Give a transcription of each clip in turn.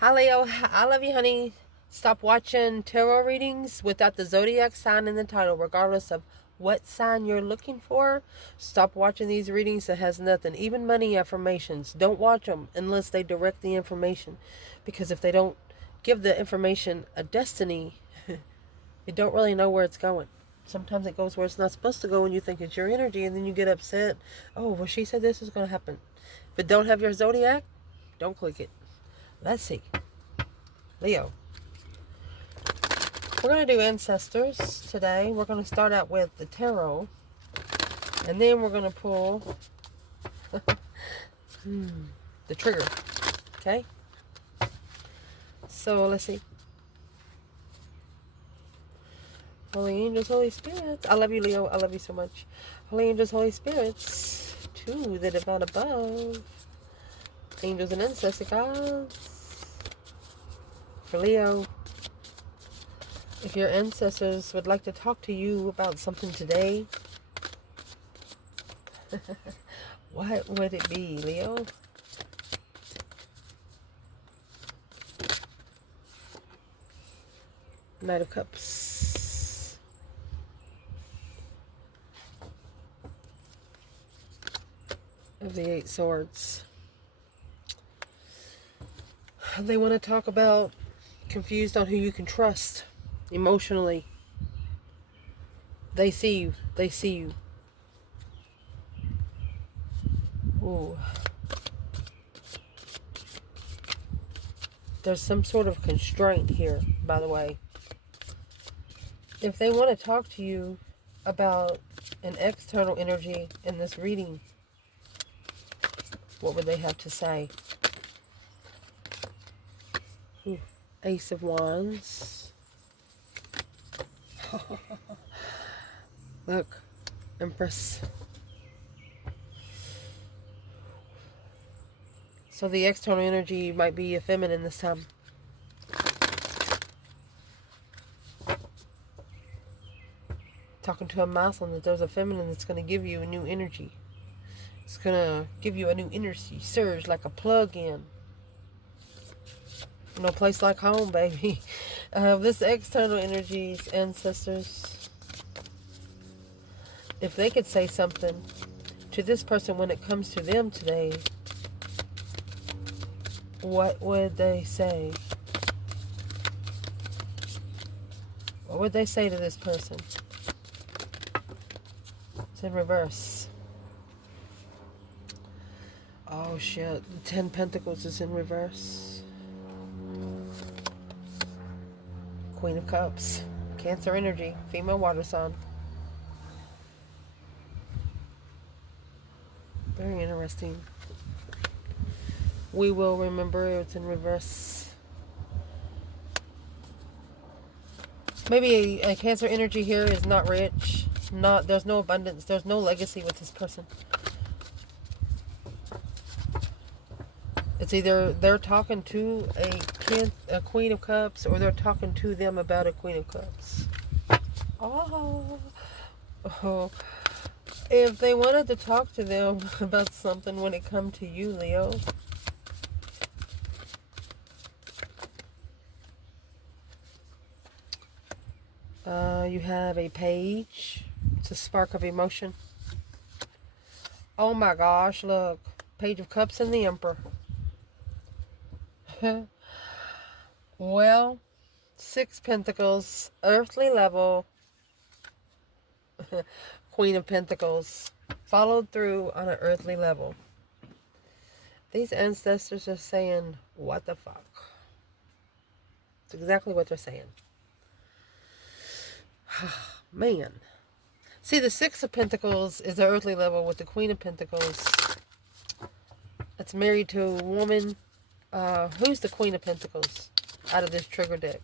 Hi Leo, I love you, honey. Stop watching tarot readings without the zodiac sign in the title, regardless of what sign you're looking for. Stop watching these readings that has nothing, even money affirmations. Don't watch them unless they direct the information, because if they don't give the information a destiny, you don't really know where it's going. Sometimes it goes where it's not supposed to go, and you think it's your energy, and then you get upset. Oh, well, she said this is going to happen. If it don't have your zodiac, don't click it. Let's see. Leo. We're going to do Ancestors today. We're going to start out with the tarot. And then we're going to pull the trigger. Okay? So, let's see. Holy Angels, Holy Spirits. I love you, Leo. I love you so much. Holy Angels, Holy Spirits. To the divine above. Angels and ancestor gods. For Leo. If your ancestors would like to talk to you about something today, what would it be, Leo? Knight of Cups. Of the Eight Swords. They want to talk about confused on who you can trust emotionally. They see you. They see you. Ooh. There's some sort of constraint here, by the way. If they want to talk to you about an external energy in this reading, what would they have to say? Ooh. Ace of Wands. Look, Empress. So the external energy might be a feminine this time. Talking to a masculine, that there's a feminine that's going to give you a new energy. It's going to give you a new energy surge, like a plug-in. No place like home, baby. This external energies, ancestors. If they could say something to this person when it comes to them today, what would they say? What would they say to this person? It's in reverse. Oh shit, the 10 Pentacles is in reverse. Queen of Cups. Cancer energy, female water sign. Very interesting. We will remember it's in reverse. Maybe a Cancer energy here is not rich. There's no abundance. There's no legacy with this person. It's either they're talking to a Queen of Cups, or they're talking to them about a Queen of Cups. Oh. If they wanted to talk to them about something when it comes to you, Leo, you have a page. It's a spark of emotion. Oh my gosh, look. Page of Cups and the Emperor. Well, 6 Pentacles, earthly level, Queen of Pentacles, followed through on an earthly level. These ancestors are saying, what the fuck? It's exactly what they're saying. Man. See, the 6 of Pentacles is the earthly level with the Queen of Pentacles. It's married to a woman. Who's the Queen of Pentacles out of this trigger deck?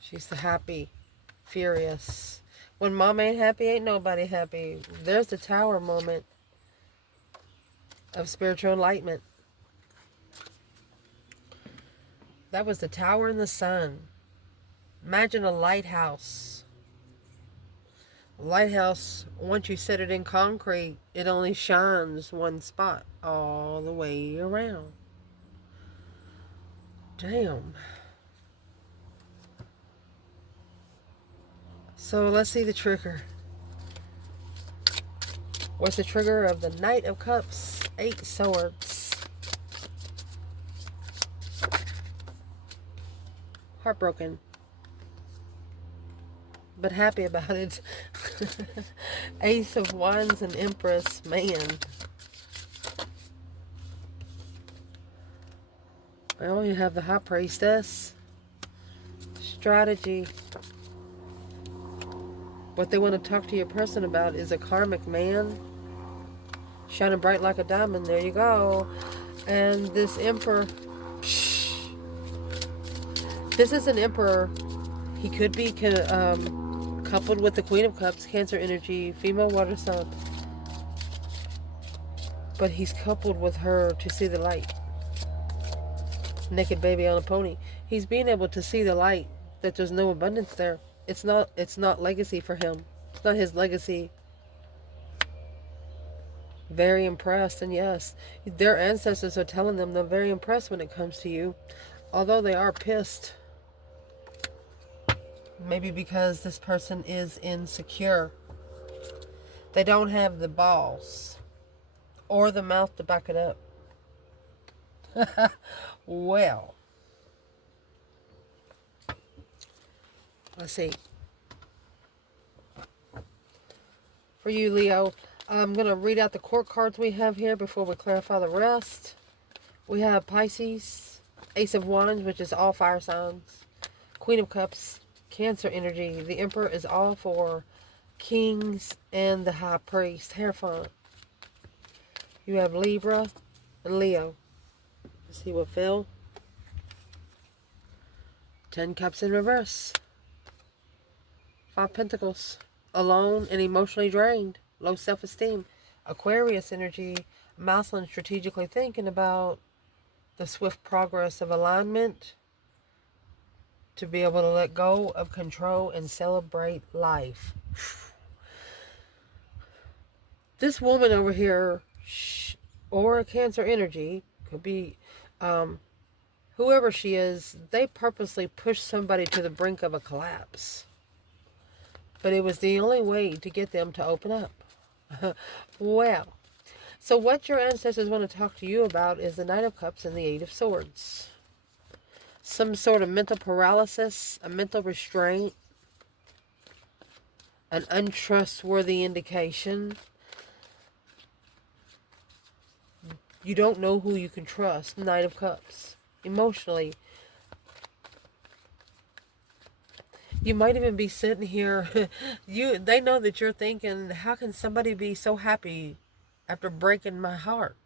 She's the happy, furious. When mom ain't happy, ain't nobody happy. There's the Tower moment of spiritual enlightenment. That was the Tower and the Sun. Imagine a lighthouse. A lighthouse, once you set it in concrete, it only shines one spot all the way around. Damn. So let's see the trigger. What's the trigger of the Knight of Cups? 8 Swords. Heartbroken, but happy about it. Ace of Wands and Empress. Man. Well, you have the High Priestess. Strategy. What they want to talk to your person about is a karmic man. Shining bright like a diamond. There you go. And this Emperor. This is an Emperor. He could be coupled with the Queen of Cups, Cancer energy, female water sign. But he's coupled with her to see the light. Naked baby on a pony. He's being able to see the light, that there's no abundance there. It's not legacy for him. It's not his legacy. Very impressed, and yes, their ancestors are telling them they're very impressed when it comes to you. Although they are pissed. Maybe because this person is insecure. They don't have the balls or the mouth to back it up. Well, let's see. For you, Leo, I'm going to read out the court cards we have here before we clarify the rest. We have Pisces, Ace of Wands, which is all fire signs, Queen of Cups, Cancer energy. The Emperor is all for Kings and the High Priest. Hierophant. You have Libra and Leo. Let's see what fell. 10 Cups in reverse. 5 Pentacles. Alone and emotionally drained. Low self-esteem. Aquarius energy. Masculine strategically thinking about the swift progress of alignment. To be able to let go of control and celebrate life. This woman over here, or a Cancer energy, could be whoever she is, they purposely pushed somebody to the brink of a collapse. But it was the only way to get them to open up. Well, so what your ancestors want to talk to you about is the Knight of Cups and the 8 of Swords. Some sort of mental paralysis, a mental restraint, an untrustworthy indication. You don't know who you can trust. Knight of Cups. Emotionally. You might even be sitting here. They know that you're thinking, how can somebody be so happy after breaking my heart?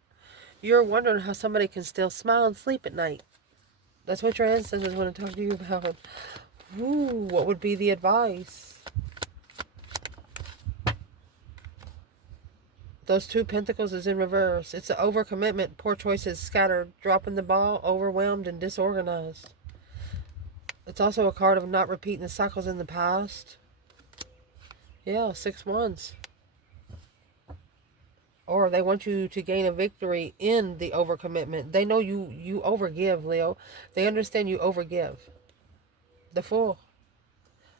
You're wondering how somebody can still smile and sleep at night. That's what your ancestors want to talk to you about. Ooh, what would be the advice? Those 2 Pentacles is in reverse. It's an overcommitment, poor choices, scattered, dropping the ball, overwhelmed, and disorganized. It's also a card of not repeating the cycles in the past. Yeah, 6 Wands. Or they want you to gain a victory in the overcommitment. They know you overgive, Leo. They understand you overgive. The Fool.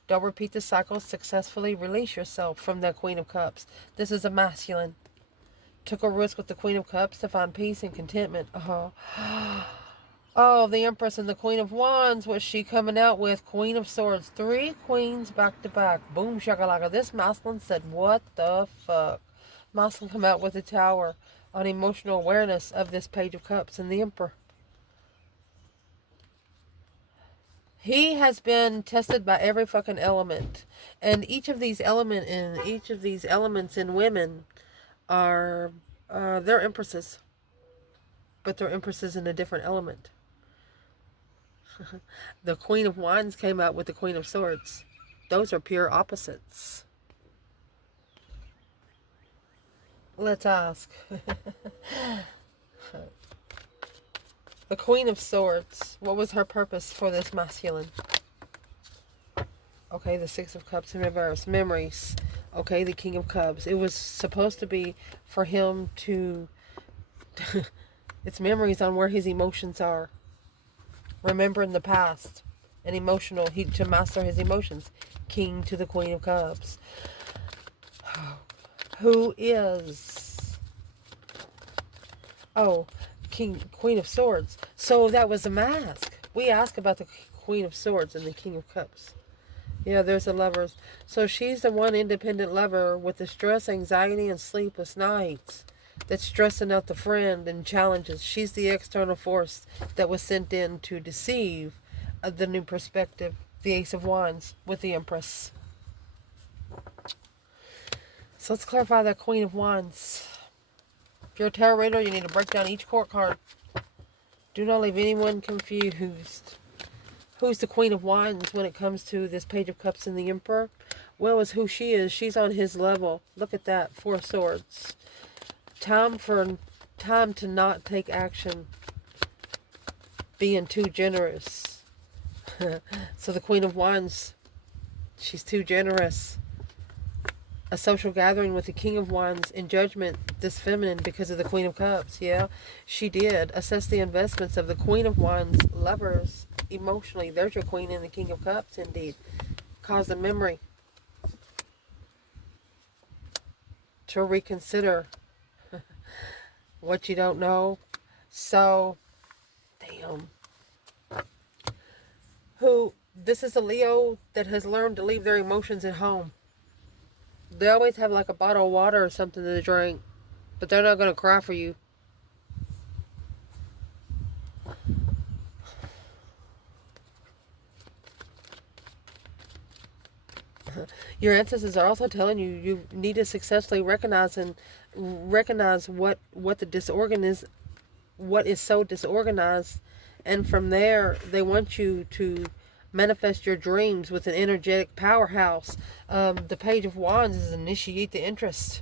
Don't repeat the cycle. Successfully release yourself from the Queen of Cups. This is a masculine. Took a risk with the Queen of Cups to find peace and contentment. Oh, the Empress and the Queen of Wands. What's she coming out with? Queen of Swords. 3 queens back to back. Boom shakalaka. This masculine said, what the fuck? Masculine come out with the Tower on emotional awareness of this Page of Cups and the Emperor. He has been tested by every fucking element. And each of these elements in women are they're empresses. But they're empresses in a different element. The Queen of Wands came out with the Queen of Swords. Those are pure opposites. Let's ask. The Queen of Swords. What was her purpose for this masculine? Okay, the 6 of Cups in reverse. Memories. Okay, the King of Cups. It was supposed to be for him to... it's memories on where his emotions are. remembering the past, and emotional, to master his emotions. King to the Queen of Cups. Who is... Oh, Queen of Swords. So that was a mask. We asked about the Queen of Swords and the King of Cups. Yeah, there's the lovers. So she's the one independent lover with the stress, anxiety, and sleepless nights that's stressing out the friend and challenges. She's the external force that was sent in to deceive the new perspective. The Ace of Wands with the Empress. So let's clarify that Queen of Wands. If you're a tarot reader, you need to break down each court card. Do not leave anyone confused. Who's the Queen of Wands when it comes to this Page of Cups and the Emperor? Well, it's who she is. She's on his level. Look at that. 4 swords. Time to not take action. Being too generous. So the Queen of Wands, she's too generous. A social gathering with the King of Wands in judgment, this feminine, because of the Queen of Cups. Yeah, she did. Assess the investments of the Queen of Wands lovers emotionally. There's your Queen and the King of Cups, indeed. Cause a memory to reconsider what you don't know. So, damn. This is a Leo that has learned to leave their emotions at home. They always have like a bottle of water or something to drink, but they're not going to cry for you. Your ancestors are also telling you you need to successfully recognize what is so disorganized, and from there they want you to manifest your dreams with an energetic powerhouse. The Page of Wands is initiate the interest.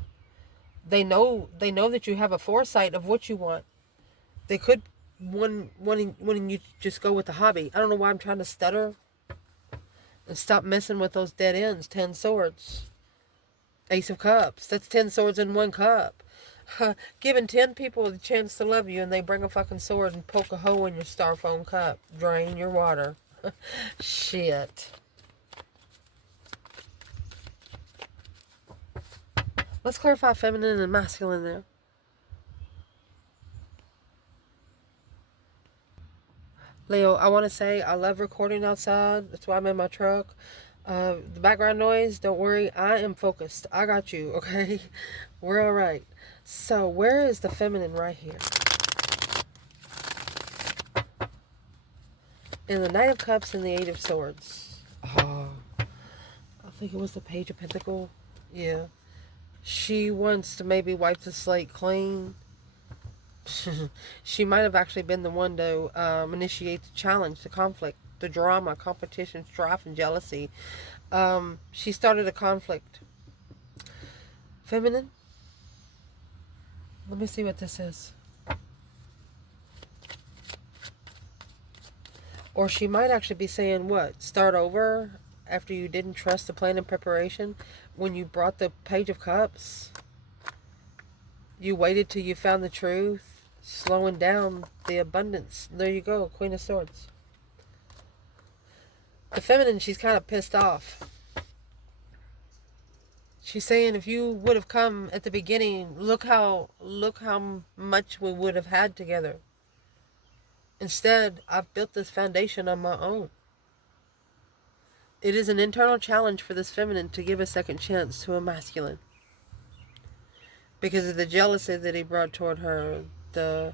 They know that you have a foresight of what you want. They could wanting you to just go with the hobby. I don't know why I'm trying to stutter. And stop messing with those dead ends. 10 swords. Ace of Cups. That's 10 swords in one cup. Giving 10 people the chance to love you, and they bring a fucking sword and poke a hole in your styrofoam cup. Drain your water. Shit. Let's clarify feminine and masculine there. Leo, I want to say I love recording outside. That's why I'm in my truck. The background noise, don't worry. I am focused. I got you, okay? We're all right. So where is the feminine right here? In the Knight of Cups and the Eight of Swords. Oh, I think it was the Page of Pentacles. Yeah. She wants to maybe wipe the slate clean. She might have actually been the one to initiate the challenge, the conflict, the drama, competition, strife, and jealousy. She started a conflict. Feminine? Let me see what this is. Or she might actually be saying what? Start over after you didn't trust the plan and preparation when you brought the Page of Cups. You waited till you found the truth, slowing down the abundance. There you go, Queen of Swords. The feminine, she's kind of pissed off. She's saying if you would have come at the beginning, look how much we would have had together. Instead, I've built this foundation on my own. It is an internal challenge for this feminine to give a second chance to a masculine. Because of the jealousy that he brought toward her, the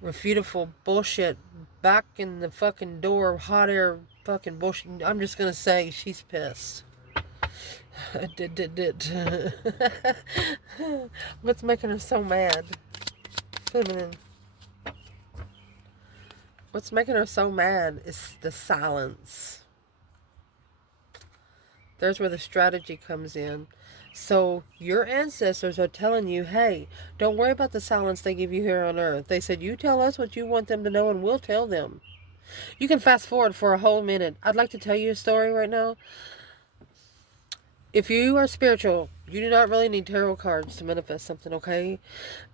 refutable bullshit back in the fucking door, hot air fucking bullshit. I'm just going to say she's pissed. What's making her so mad? Feminine. What's making her so mad is the silence. There's where the strategy comes in. So your ancestors are telling you, hey, don't worry about the silence they give you here on earth. They said, you tell us what you want them to know and we'll tell them. You can fast forward for a whole minute. I'd like to tell you a story right now. If you are spiritual, you do not really need tarot cards to manifest something, okay?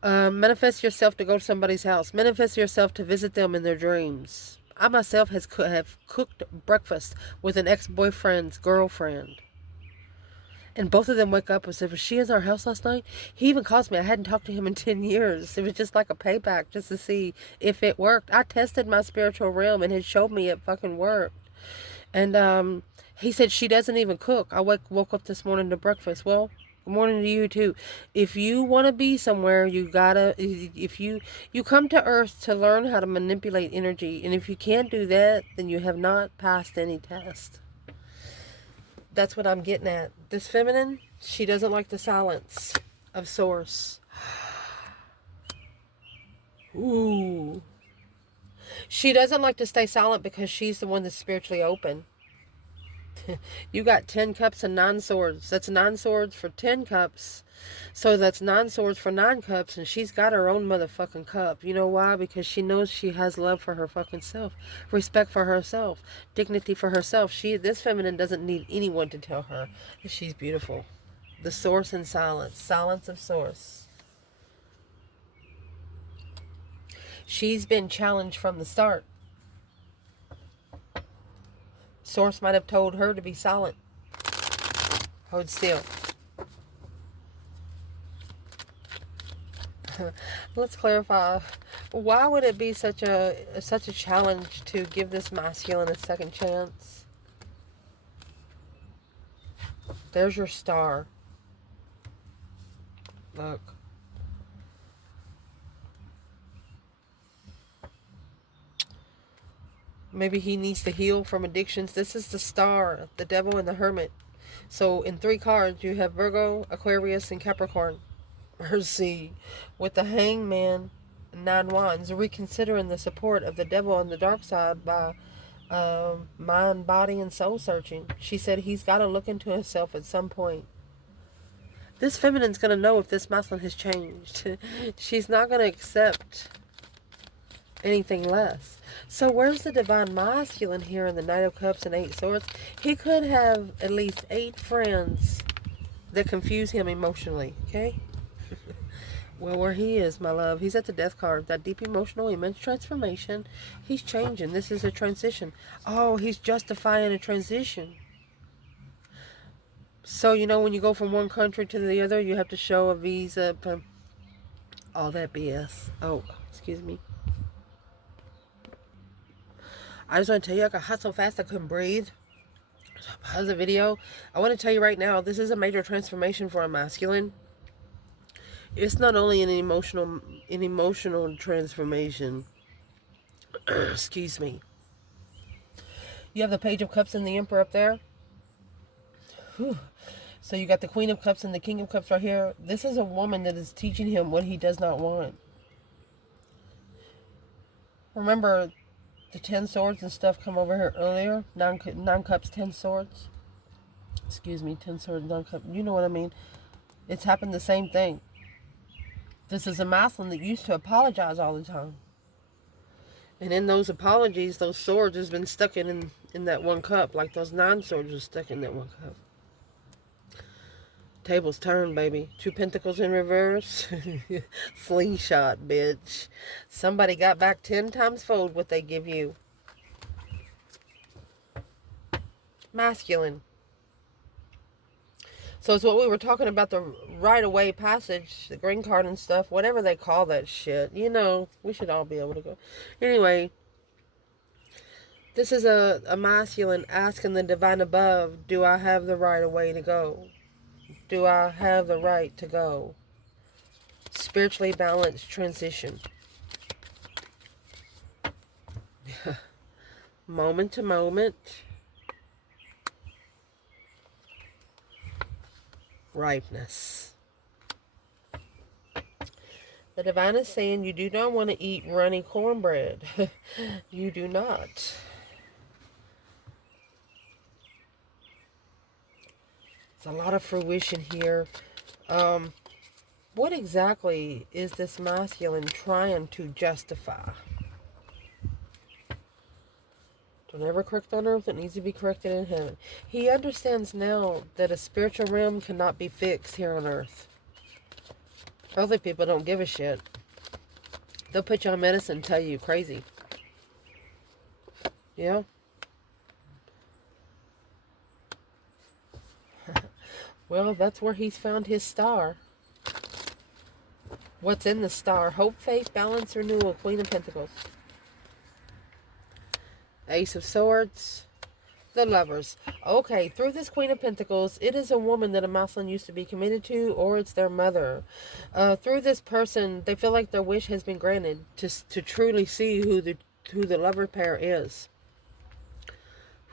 Manifest yourself to go to somebody's house. Manifest yourself to visit them in their dreams. I myself have cooked breakfast with an ex-boyfriend's girlfriend. And both of them wake up and said, was she in our house last night? He even calls me. I hadn't talked to him in 10 years. It was just like a payback just to see if it worked. I tested my spiritual realm and it showed me it fucking worked. And he said she doesn't even cook. I woke up this morning to breakfast. Well, good morning to you too. If you want to be somewhere, you gotta, if you come to earth to learn how to manipulate energy. And if you can't do that, then you have not passed any test. That's what I'm getting at. This feminine, she doesn't like the silence of source. Ooh. She doesn't like to stay silent because she's the one that's spiritually open. You got 10 cups and 9 swords. That's 9 swords for 10 cups. So that's 9 swords for 9 cups, and she's got her own motherfucking cup. You know why? Because she knows she has love for her fucking self, respect for herself, dignity for herself. This feminine doesn't need anyone to tell her that she's beautiful. The source and silence. Silence of source. She's been challenged from the start. Source might have told her to be silent. Hold still. Let's clarify. Why would it be such a challenge to give this masculine a second chance? There's your star. Look. Maybe he needs to heal from addictions. This is the star, the devil and the hermit. So in 3 cards, you have Virgo, Aquarius, and Capricorn. Mercy. With the hangman, 9 wands, reconsidering the support of the devil on the dark side by mind, body, and soul searching. She said he's got to look into himself at some point. This feminine's going to know if this masculine has changed. She's not going to accept anything less. So where's the divine masculine here in the Knight of Cups and 8 Swords? He could have at least 8 friends that confuse him emotionally, okay? Well, where he is, my love, he's at the death card. That deep emotional, immense transformation. He's changing. This is a transition. Oh, he's justifying a transition. So, you know, when you go from one country to the other, you have to show a visa. All that BS. Oh, excuse me. I just want to tell you, I got hot so fast I couldn't breathe. Pause the video. I want to tell you right now, this is a major transformation for a masculine. It's not only an emotional transformation. Excuse me. You have the Page of Cups and the Emperor up there. Whew. So you got the Queen of Cups and the King of Cups right here. This is a woman that is teaching him what he does not want. Remember, the 10 swords and stuff come over here earlier. 9 cups, 10 swords. Excuse me, 10 swords, 9 cups. You know what I mean. It's happened the same thing. This is a masculine that used to apologize all the time. And in those apologies, those swords has been stuck in that 1 cup. Like those 9 swords were stuck in that 1 cup. Tables turn, baby. 2 pentacles in reverse. Slingshot, bitch. Somebody got back 10 times fold what they give you. Masculine. So it's what we were talking about, the right-of-way passage, the green card and stuff, whatever they call that shit. You know, we should all be able to go. Anyway, this is a masculine asking the divine above, do I have the right-of-way to go? Do I have the right to go? Spiritually balanced transition. Moment to moment. Ripeness. The divine is saying you do not want to eat runny cornbread. You do not. It's a lot of fruition here. What exactly is this masculine trying to justify? Don't ever correct on earth. It needs to be corrected in heaven. He understands now that a spiritual realm cannot be fixed here on earth. Earthly people don't give a shit. They'll put you on medicine and tell you you're crazy. Yeah. Well, that's where he's found his star. What's in the star? Hope, faith, balance, renewal. Queen of Pentacles. Ace of Swords. The Lovers. Okay, through this Queen of Pentacles, it is a woman that a masculine used to be committed to, or it's their mother. Through this person, they feel like their wish has been granted to truly see who the lover pair is.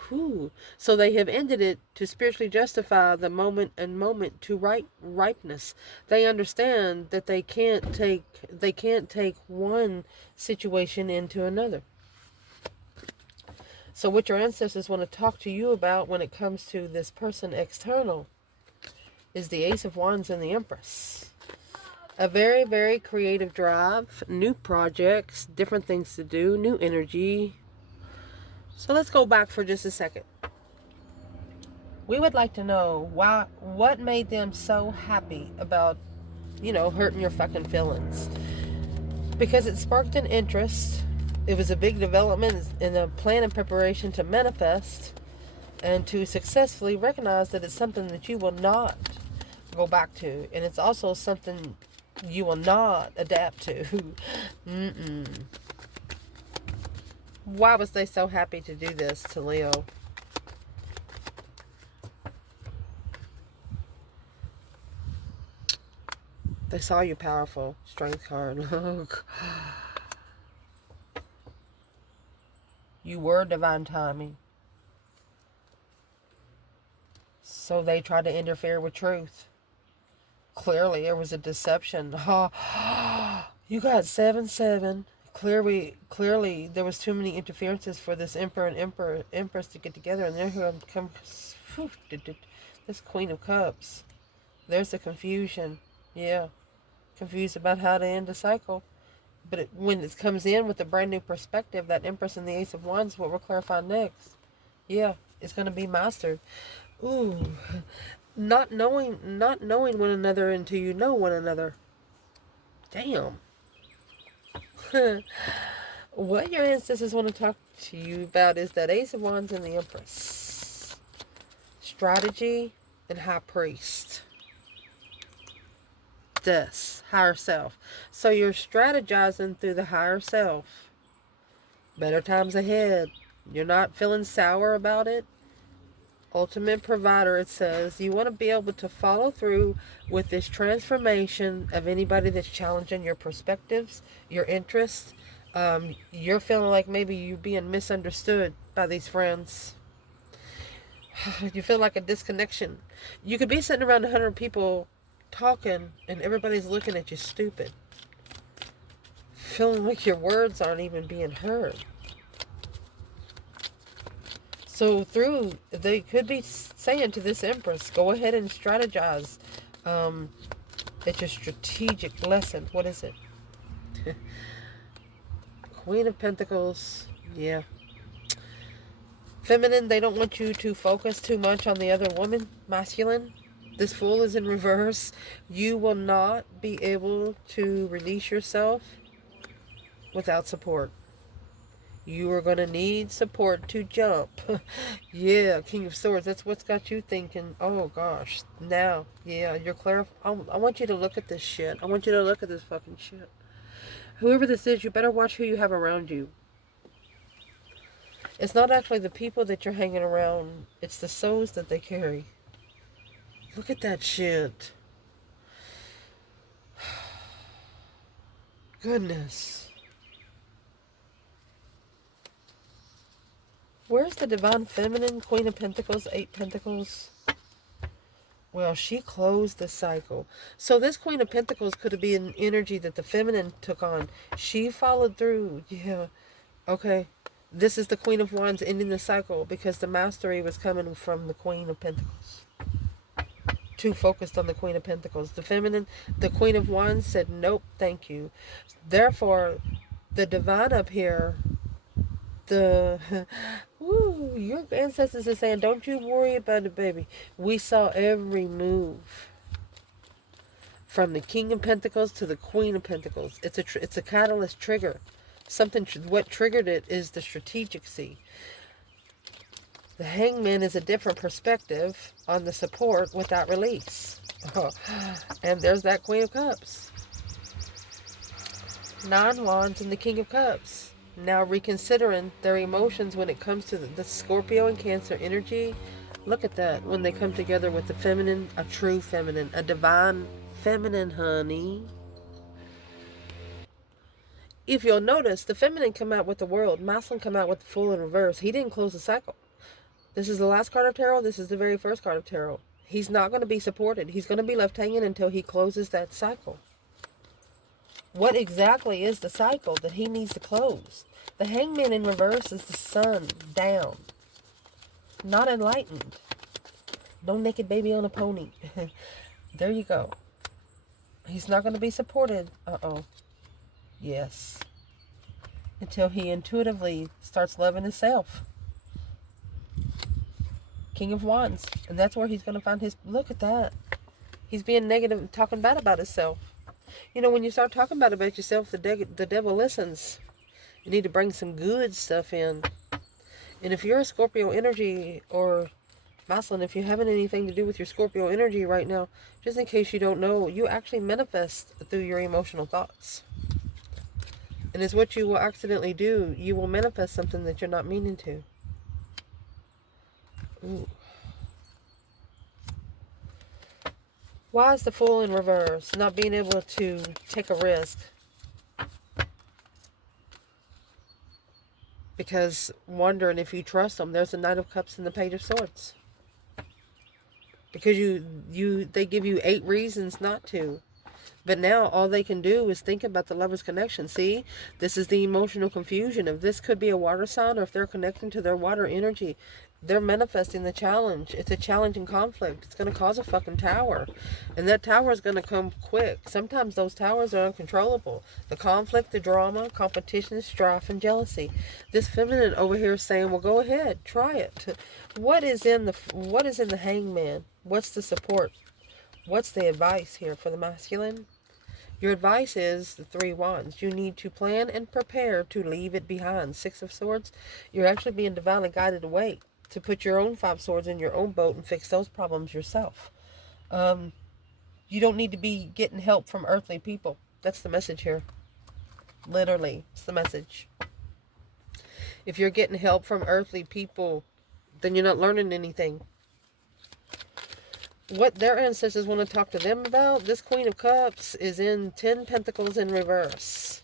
Whew. So they have ended it to spiritually justify the moment and moment to ripeness. They understand that they can't take one situation into another. So what your ancestors want to talk to you about when it comes to this person external is the Ace of Wands and the Empress. A very, very creative drive, new projects, different things to do, new energy. So let's go back for just a second. We would like to know what made them so happy about, hurting your fucking feelings. Because it sparked an interest. It was a big development in a plan and preparation to manifest and to successfully recognize that it's something that you will not go back to. And it's also something you will not adapt to. Why was they so happy to do this to Leo? They saw you powerful. Strength card. Look. You were divine timing. So they tried to interfere with truth. Clearly, there was a deception. You got 7-7. Clearly, there was too many interferences for this Emperor and Empress to get together. And there comes this Queen of Cups. There's the confusion. Yeah. Confused about how to end the cycle. But when it comes in with a brand new perspective, that Empress and the Ace of Wands, what we'll clarify next. Yeah, it's going to be mastered. Ooh, not knowing one another until you know one another. Damn. What your ancestors want to talk to you about is that Ace of Wands and the Empress. Strategy and High Priest. This higher self. So you're strategizing through the higher self. Better times ahead. You're not feeling sour about it. Ultimate provider, it says. You want to be able to follow through with this transformation of anybody that's challenging your perspectives, your interests. You're feeling like maybe you're being misunderstood by these friends. You feel like a disconnection. You could be sitting around 100 people talking and everybody's looking at you stupid, feeling like your words aren't even being heard. So they could be saying to this Empress, go ahead and strategize. It's a strategic lesson. What is it? Queen of Pentacles. Yeah. Feminine, they don't want you to focus too much on the other woman. Masculine, this Fool is in reverse. You will not be able to release yourself without support. You are going to need support to jump. Yeah, King of Swords. That's what's got you thinking, oh gosh, now, yeah, you're clear. I want you to look at this shit. I want you to look at this fucking shit. Whoever this is, you better watch who you have around you. It's not actually the people that you're hanging around. It's the souls that they carry. Look at that shit. Goodness. Where's the Divine Feminine? Queen of Pentacles, 8 Pentacles. Well, she closed the cycle. So this Queen of Pentacles could have been an energy that the feminine took on. She followed through. Yeah. Okay. This is the Queen of Wands ending the cycle because the mastery was coming from the Queen of Pentacles. Too focused on the Queen of Pentacles. The feminine, the Queen of Wands said, nope, thank you. Therefore, the divine up here, your ancestors are saying, don't you worry about it, baby. We saw every move. From the King of Pentacles to the Queen of Pentacles. It's a catalyst trigger. What triggered it is the strategicy. The Hangman is a different perspective on the support without release. And there's that Queen of Cups. 9 Wands and the King of Cups. Now reconsidering their emotions when it comes to the Scorpio and Cancer energy. Look at that. When they come together with the feminine, a true feminine, a divine feminine, honey. If you'll notice, the feminine come out with the World. Masculine come out with the Fool in reverse. He didn't close the cycle. This is the last card of tarot. This is the very first card of tarot. He's not going to be supported. He's going to be left hanging until he closes that cycle. What exactly is the cycle that he needs to close? The Hangman in reverse is the sun down. Not enlightened. No naked baby on a pony. There you go. He's not going to be supported. Uh-oh. Yes. Until he intuitively starts loving himself. King of Wands. And that's where he's going to find his... Look at that. He's being negative, talking bad about himself. You know, when you start talking bad about yourself, the devil listens. You need to bring some good stuff in. And if you're a Scorpio energy, or masculine, if you're having anything to do with your Scorpio energy right now, just in case you don't know, you actually manifest through your emotional thoughts. And it's what you will accidentally do. You will manifest something that you're not meaning to. Ooh. Why is the Fool in reverse? Not being able to take a risk. Because wondering if you trust them. There's the Knight of Cups and the Page of Swords. Because they give you 8 reasons not to. But now all they can do is think about the lover's connection. See, this is the emotional confusion. If this could be a water sign, or if they're connecting to their water energy, they're manifesting the challenge. It's a challenging conflict. It's going to cause a fucking tower. And that tower is going to come quick. Sometimes those towers are uncontrollable. The conflict, the drama, competition, strife, and jealousy. This feminine over here is saying, well, go ahead, try it. What is in the Hangman? What's the support? What's the advice here for the masculine? Your advice is the 3 Wands. You need to plan and prepare to leave it behind. 6 of Swords. You're actually being divinely guided away to put your own 5 swords in your own boat and fix those problems yourself. You don't need to be getting help from earthly people. That's the message here. Literally, it's the message. If you're getting help from earthly people, then you're not learning anything. What their ancestors want to talk to them about, this Queen of Cups is in 10 Pentacles in reverse.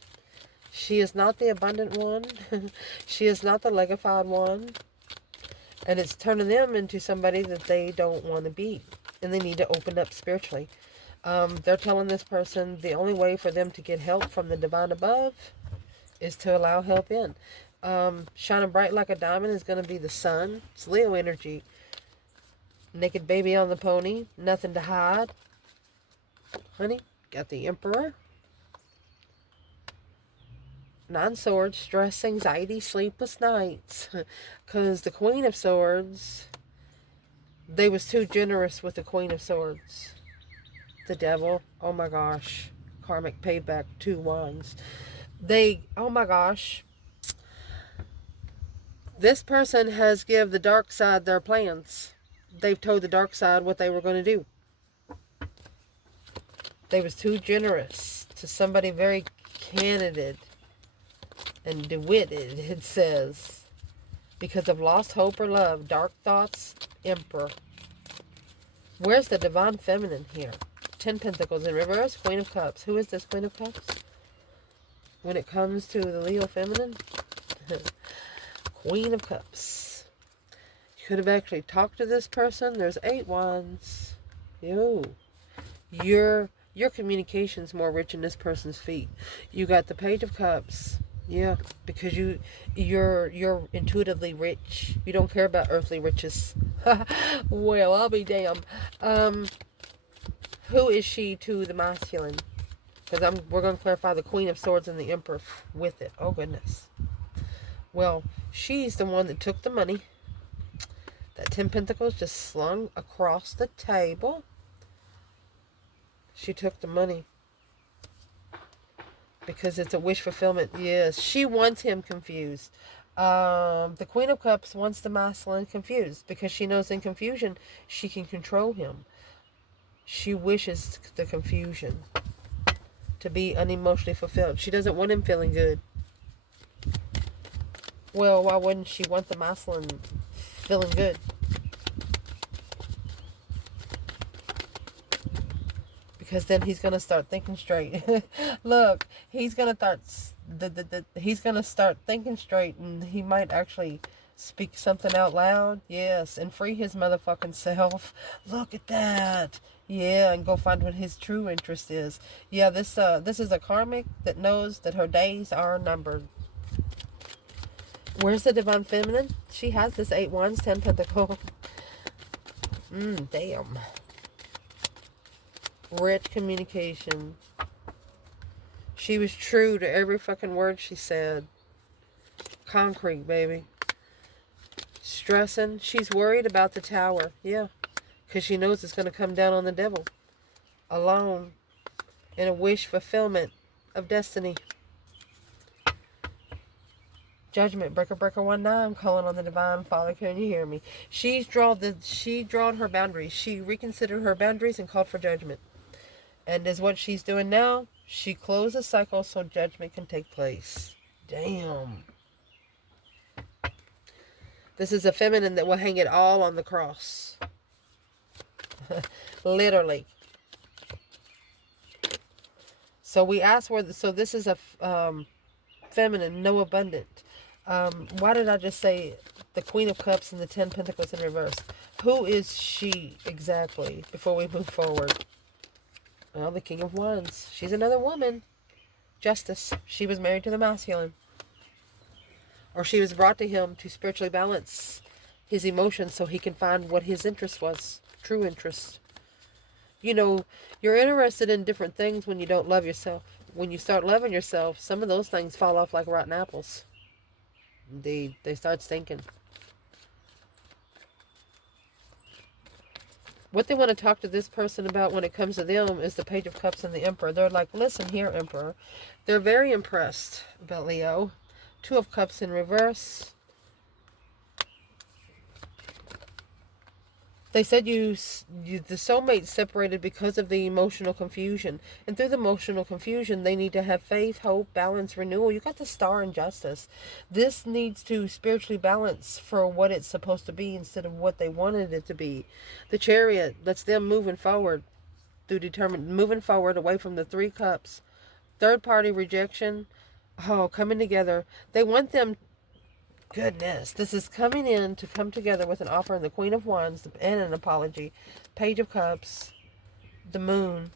She is not the abundant one. She is not the legified one. And it's turning them into somebody that they don't want to be. And they need to open up spiritually. They're telling this person the only way for them to get help from the divine above is to allow help in. Shining bright like a diamond is going to be the sun. It's Leo energy. Naked baby on the pony. Nothing to hide. Honey, got the Emperor. 9 Swords. Stress, anxiety, sleepless nights. Because the Queen of Swords, they was too generous with the Queen of Swords. The devil. Oh my gosh. Karmic payback. 2 Wands. Oh my gosh. This person has give the dark side their plans. They've told the dark side what they were going to do. They was too generous to somebody very candid and de-witted, it says. Because of lost hope or love. Dark thoughts, Emperor. Where's the divine feminine here? 10 Pentacles in reverse, Queen of Cups. Who is this Queen of Cups? When it comes to the Leo feminine? Queen of Cups. Could have actually talked to this person. There's 8 Wands. Yo. Your communication's more rich in this person's feet. You got the Page of Cups. Yeah, because you're intuitively rich. You don't care about earthly riches. Well, I'll be damned. Who is she to the masculine? Because we're going to clarify the Queen of Swords and the Emperor with it. Oh goodness. Well, she's the one that took the money. That 10 Pentacles just slung across the table. She took the money. Because it's a wish fulfillment. Yes, she wants him confused. The Queen of Cups wants the masculine confused because she knows in confusion she can control him. She wishes the confusion to be unemotionally fulfilled. She doesn't want him feeling good. Well, why wouldn't she want the masculine feeling good? Because then he's gonna start thinking straight. Look, he's gonna start thinking straight, and he might actually speak something out loud. Yes, and free his motherfucking self. Look at that. Yeah, and go find what his true interest is. Yeah, this is a karmic that knows that her days are numbered. Where's the divine feminine? She has this 8 wands, 10 pentacles. Damn. Rich communication. She was true to every fucking word she said. Concrete, baby. Stressing. She's worried about the tower. Yeah. Because she knows it's going to come down on the devil. Alone. In a wish fulfillment of destiny. Judgment. Breaker 19. Calling on the divine Father. Can you hear me? She drawn her boundaries. She reconsidered her boundaries and called for judgment. And is what she's doing now. She closed the cycle so judgment can take place. Damn. This is a feminine that will hang it all on the cross. Literally. So we asked where. So this is a feminine, no abundant. Why did I just say the Queen of Cups and the 10 Pentacles in reverse? Who is she exactly before we move forward? Well, the King of Wands. She's another woman. Justice. She was married to the masculine. Or she was brought to him to spiritually balance his emotions so he can find what his interest was. True interest. You know, you're interested in different things when you don't love yourself. When you start loving yourself, some of those things fall off like rotten apples. They start stinking. What they want to talk to this person about when it comes to them is the Page of Cups and the Emperor. They're like, listen here, Emperor. They're very impressed about Leo. 2 of Cups in reverse. They said the soulmate separated because of the emotional confusion. And through the emotional confusion, they need to have faith, hope, balance, renewal. You got the Star and Justice. This needs to spiritually balance for what it's supposed to be instead of what they wanted it to be. The Chariot, that's them moving forward. Moving forward away from the 3 Cups. Third party rejection. Oh, coming together. They want them. Goodness, this is coming in to come together with an offer in the Queen of Wands and an apology. Page of Cups, the Moon.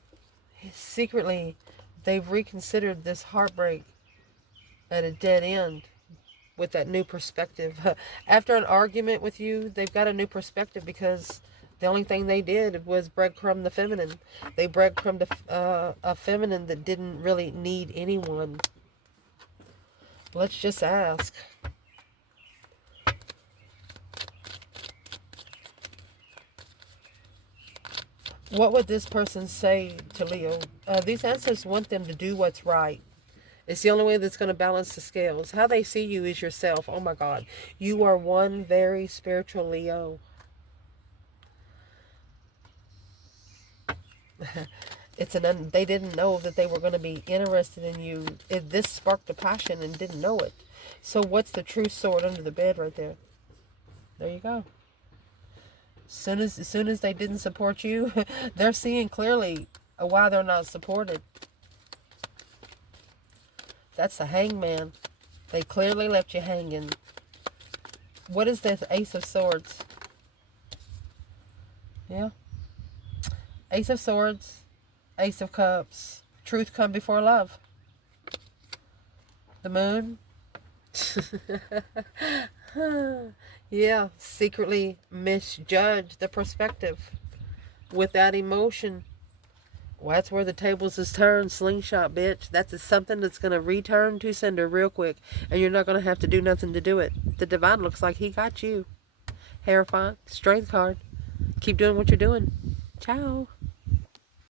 Secretly, they've reconsidered this heartbreak at a dead end with that new perspective. After an argument with you, they've got a new perspective because the only thing they did was breadcrumb the feminine. They breadcrumbed a feminine that didn't really need anyone. Let's just ask. What would this person say to Leo? These ancestors want them to do what's right. It's the only way that's going to balance the scales. How they see you is yourself. Oh my God. You are one very spiritual Leo. They didn't know that they were going to be interested in you. This sparked a passion and didn't know it. So what's the true sword under the bed right there? There you go. As soon as they didn't support you, they're seeing clearly why they're not supported. That's the Hangman. They clearly left you hanging. What is this Ace of Swords? Yeah. Ace of Swords, Ace of Cups. Truth come before love. The Moon. Yeah, secretly misjudge the perspective with that emotion. Well, that's where the tables is turned. Slingshot, bitch. That's something that's going to return to sender real quick. And you're not going to have to do nothing to do it. The Divine looks like he got you. Hierophant, Strength card. Keep doing what you're doing. Ciao.